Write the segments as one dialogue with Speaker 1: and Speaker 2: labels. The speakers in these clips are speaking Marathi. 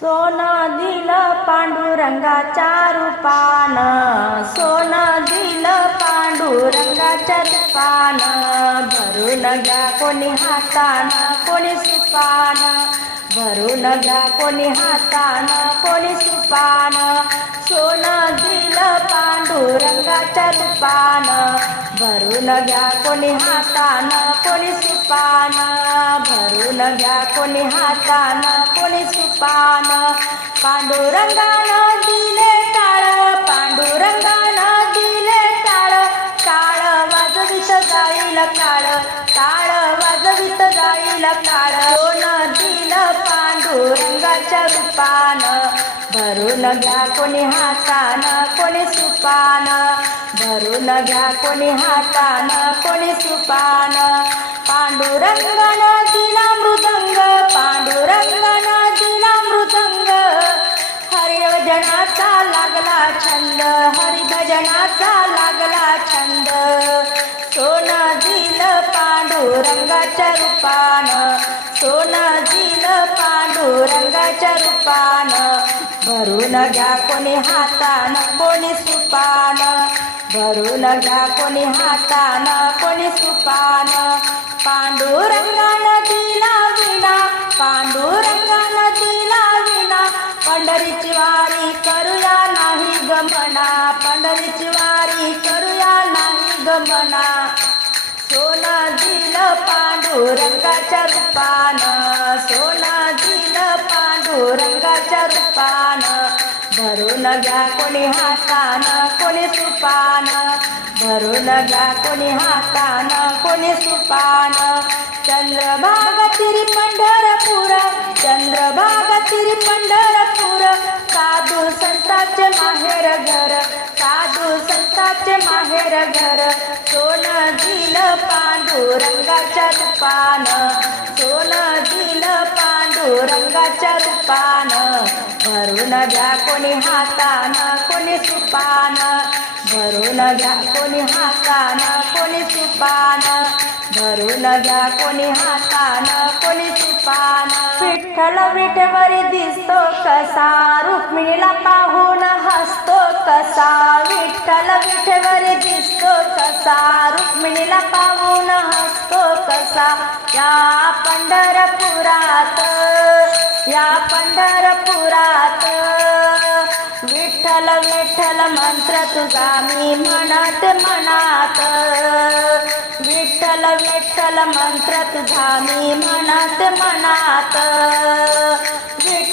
Speaker 1: सोनं दिलं पांडुरंगाच्या रूपानं. सोनं दिलं पांडुरंगाच्या रूपानं. भरून घ्या कोणी हातानं कोणी सुपानं. भरून घ्या कोणी हातान कोणी सुपान. सोनं दिलं पांडुरंगाच्या रूपान भरून घ्या कोणी हातान कोणी सुपान. भरून घ्या कोणी हातान कोणी सुपानं. पांडुरंगानं दिले टाळ पांडुरंगानं दिले काळ काळ वाजवित जाईल काळ. जाईल दिलं पांडुरंगाच्या रूपानं भरून घ्या कोणी हातानं कोणी सुपानं भरून घ्या कोणी हातानं कोणी सुपानं पांडुरंगानं दिला मृदंग पांडुरंगानं लागला छंद हरिभजनाचा लागला छंद. सोनं दिलं पांडुरंगाच्या रूपानं सोनं दिलं पांडुरंगाच्या रूपानं. भरून घ्या कोणी हातानं कोणी सुपानं. भरून घ्या कोणी हातानं कोणी सुपानं. पांडुरंगानं दिला विना पांडुरंगानं दिला विना पंढरीची वारी करूया नाही गमना पंढरीची वारी करूया नाही गमना. सोनं दिलं पांडुरंगाच्या रूपानं सोनं दिलं पांडुरंगाच्या रूपानं. भरून घ्या कोणी हातानं कोणी सुपानं. भरून घ्या कोणी हातानं कोणी सुपानं. चंद्रभाग तिरी पंढरपूर चंद्रभाग तिरी पंढरपूर. साधू संताचे माहेर घर साधू संताचे माहेर घर. सोनं दिलं पांडुरंगाच्या रूपानं सोनं दिलं रंगाच्या रूपान भरून घ्या कोणी हातान कोणी सुपान. भरून घ्या कोणी हातान कोणी सुपान. भरून घ्या कोणी हातान कोणी सुपान. विठ्ठल विठवरी दिसतो कसा रुक्मिणीला पाहून हसतो कसा. विठ्ठल विठवरी दिसतो कसा रुक्मिणीला पाहून हसतो कसा. या पंढरपुरात या पंढरपुरात. विठ्ठल विठ्ठल मंत्र तुझा मी म्हणत मनात. विठ्ठल विठ्ठल मंत्र तुझा मी म्हणत मनात.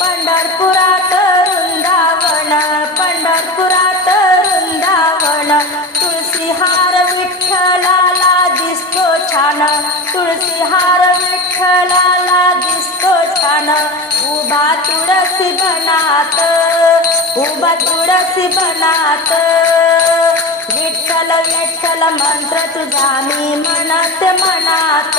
Speaker 1: पंढरपुरात वृंदावन पंढरपुरात वृंदावन. तुळसीहार विठ्ठलाला दिसतो छान. तुळसीहार विठ्ठलाला दिसतो छान. उभा तुळशी बनात उभा तुळशी बनात. विठ्ठल विठ्ठल मंत्र तुझा मी म्हणत मनात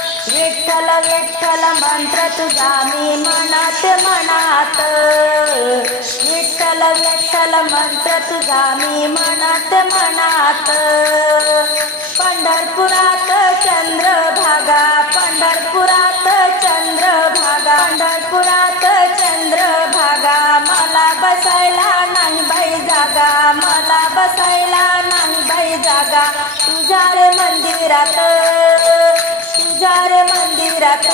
Speaker 1: विठ्ठल विठ्ठल मंत्र तुझा मी मनात मनात. विठ्ठल विठ्ठल मंत्र तुझा मी मनात मनात. पंढरपुरात चंद्रभागा पंढरपुरात चंद्रभागा पंढरपुरात चंद्रभागा. मला बसायला नाही बाई जागा मला बसायला नाही बाई जागा. तुझ्या रे मंदिरात तुझ्यार मंदिरात.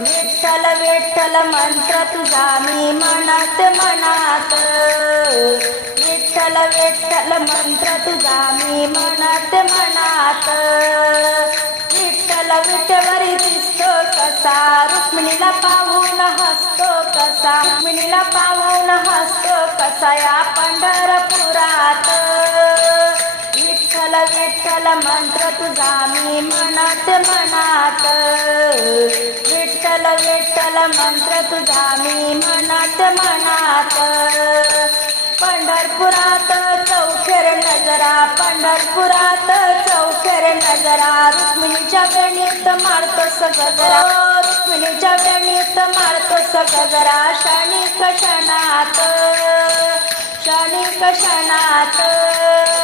Speaker 1: विठ्ठल विठ्ठल मंत्र तुझा मी मनात मनात विठ्ठल विठ्ठल मंत्र तुझा मी मनात मनात विठ्ठल विठ्ठवरी दिसतो कसा? रुक्मिणीला पाहून हसतो कसा? रुक्मिणीला पाहून हसतो कसा या पंढरपुरात? विठ्ठल विठ्ठल मंत्र तुझा मी म्हणत मनात. विठ्ठल विठ्ठल मंत्र तुझा मी म्हणत मनात. पंढरपुरात चौखेर नजरा पंढरपुरात चौखेर नजरा रुक्मिणीच्या गणित मारतो सगजरा. रुक्मिणीच्या गणित मारतो सगजरा क्षणिक क्षणात क्षणिक क्षणात.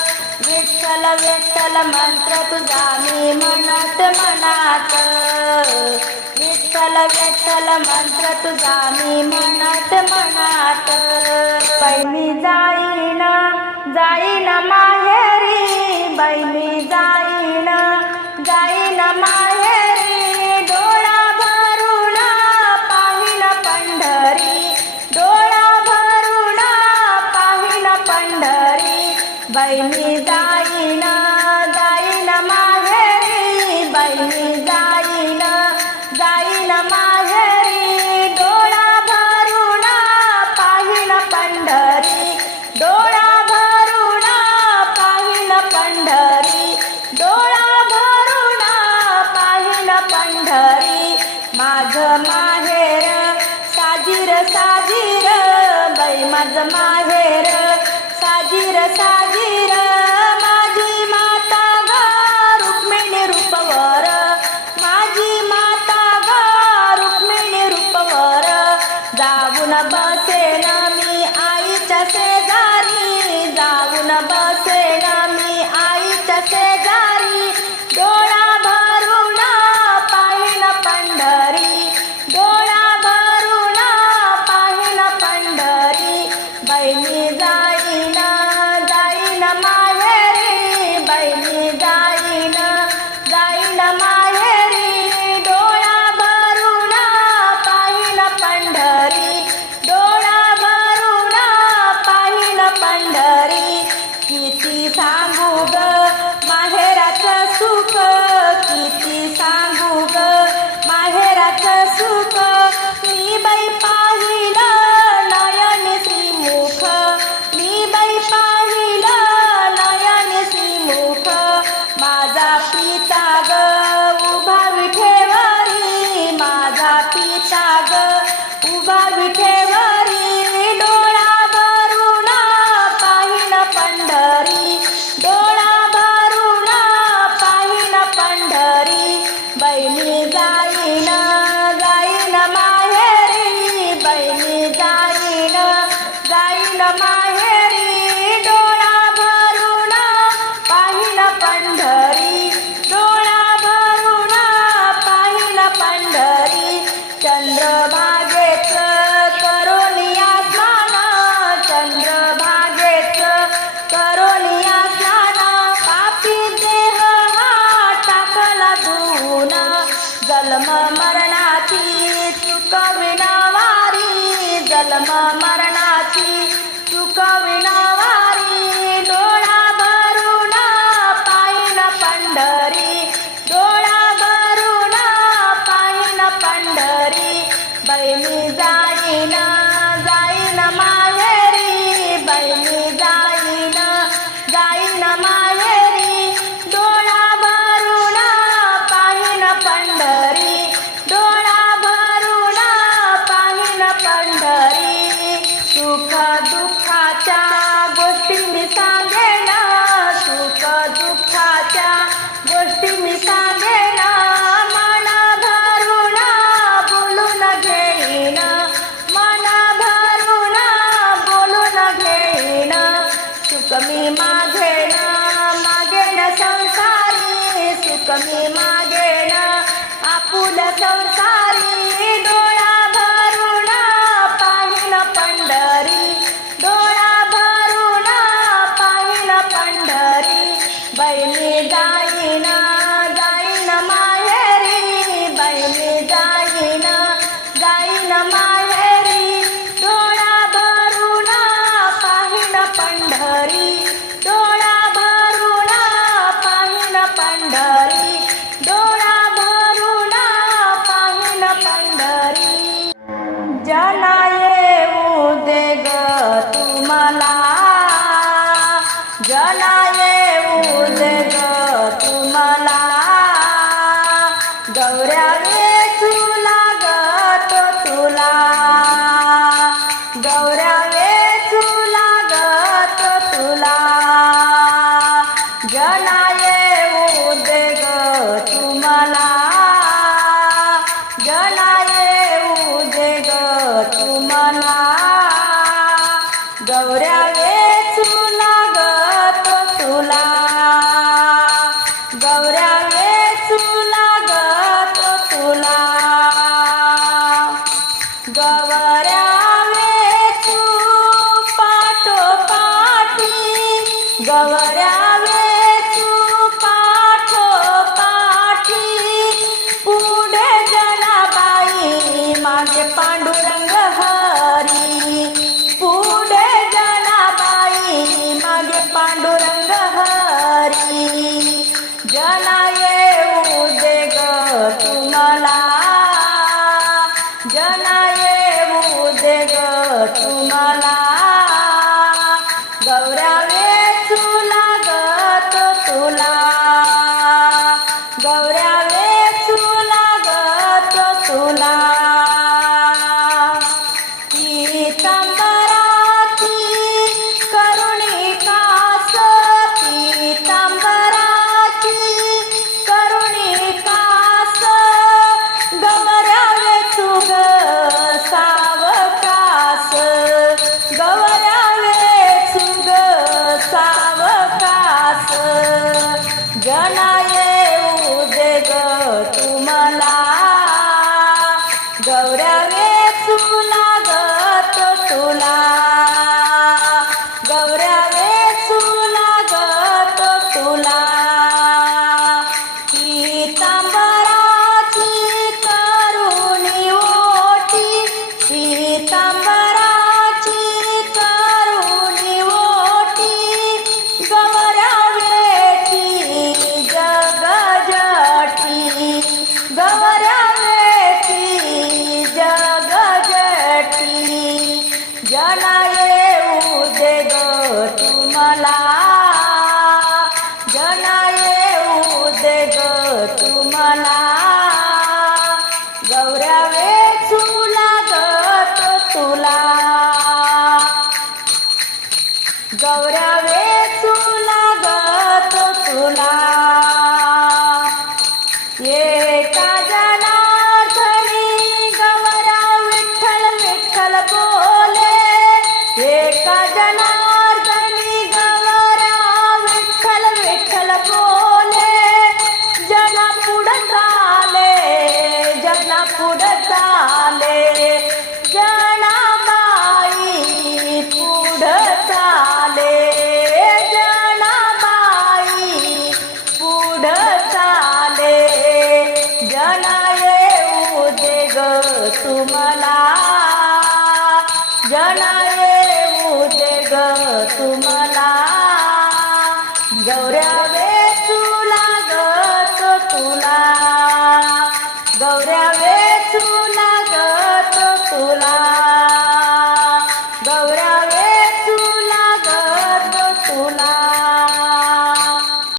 Speaker 1: विठ्ठल विठ्ठल मंत्र तुझा मी म्हणत मनात विठ्ठल विठ्ठल मंत्र तुझा मी म्हणत मनात बैमी जाईना जाईना माहेरी. बैली जाई माझेर साजीर सा मरणाची चुकविणावारी जलम मरणाची चुकविणावारी कमी ना. आपुल संसारी डोळा भरून पाहिल पंढरी. डोळा भरून पाहिल पंढरी. बैली जाईन जाईन माहेरी. बैली जाईन जाईन माहेरी. डोळा भरून पाहिल पंढरी. गौरवे तुला गत तुला. जना येऊ दे ग तुम्हाला. जना येऊ दे ग तुम्हाला. गौरवे तुला गत तुला. गौरवे तुला गत तुला. गवर জানায় Uma